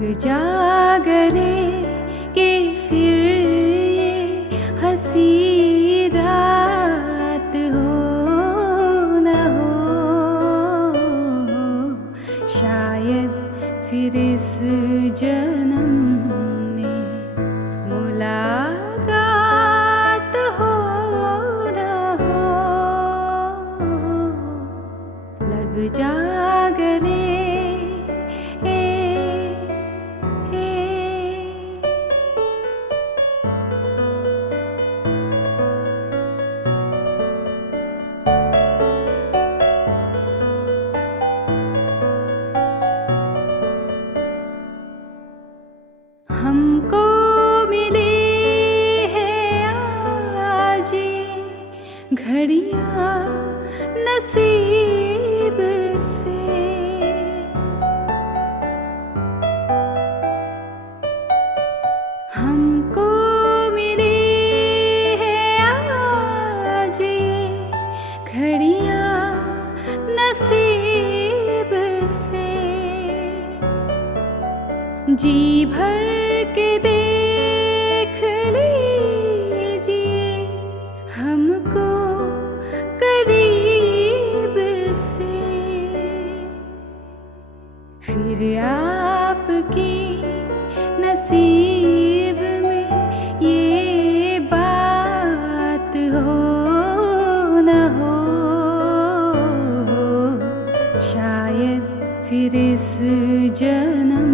लग जा गले कि फिर ये हंसी रात हो न हो, शायद फिर इस जन्म में मुलाकात हो न हो। लग जा गले हमको मिली है आज ये घड़ियां नसीब से, हमको मिली है आज ये घड़ियां नसीब से। जी भर के देख लीजिए हमको करीब से, फिर आपकी नसीब में ये बात हो न हो, शायद फिर इस जन्म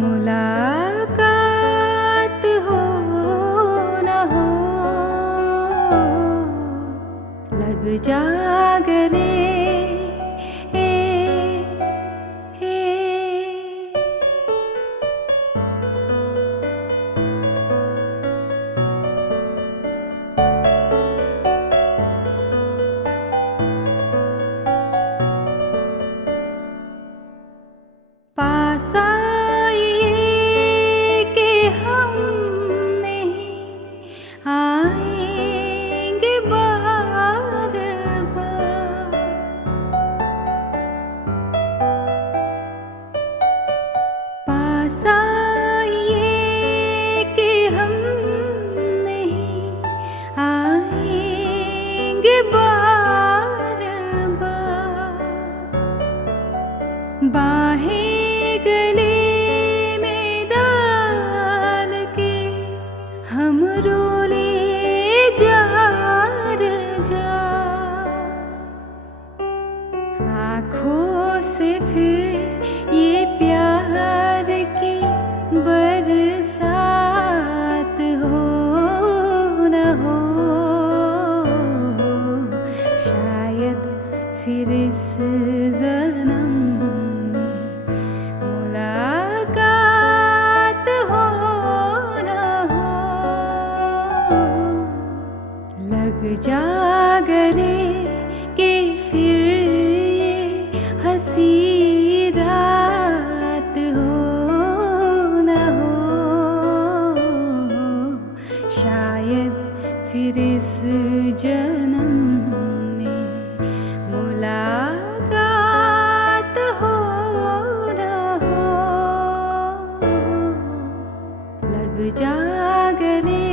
मुलाकात हो न हो। लग जा गले पास आइए कि हम नहीं आएंगे बार बार, पास आइए कि हम नहीं आएंगे बार बार। बाहें गले में डाल के हम रोले जार जार, आँखों से फिर ये प्यार की बरसात हो न हो, शायद फिर इस जन्म मुलाकात हो न हो। लग जा गले कि फिर ये हंसी रात हो न हो, शायद फिर इस जन्म में मुलाकात हो न हो। लग जा गले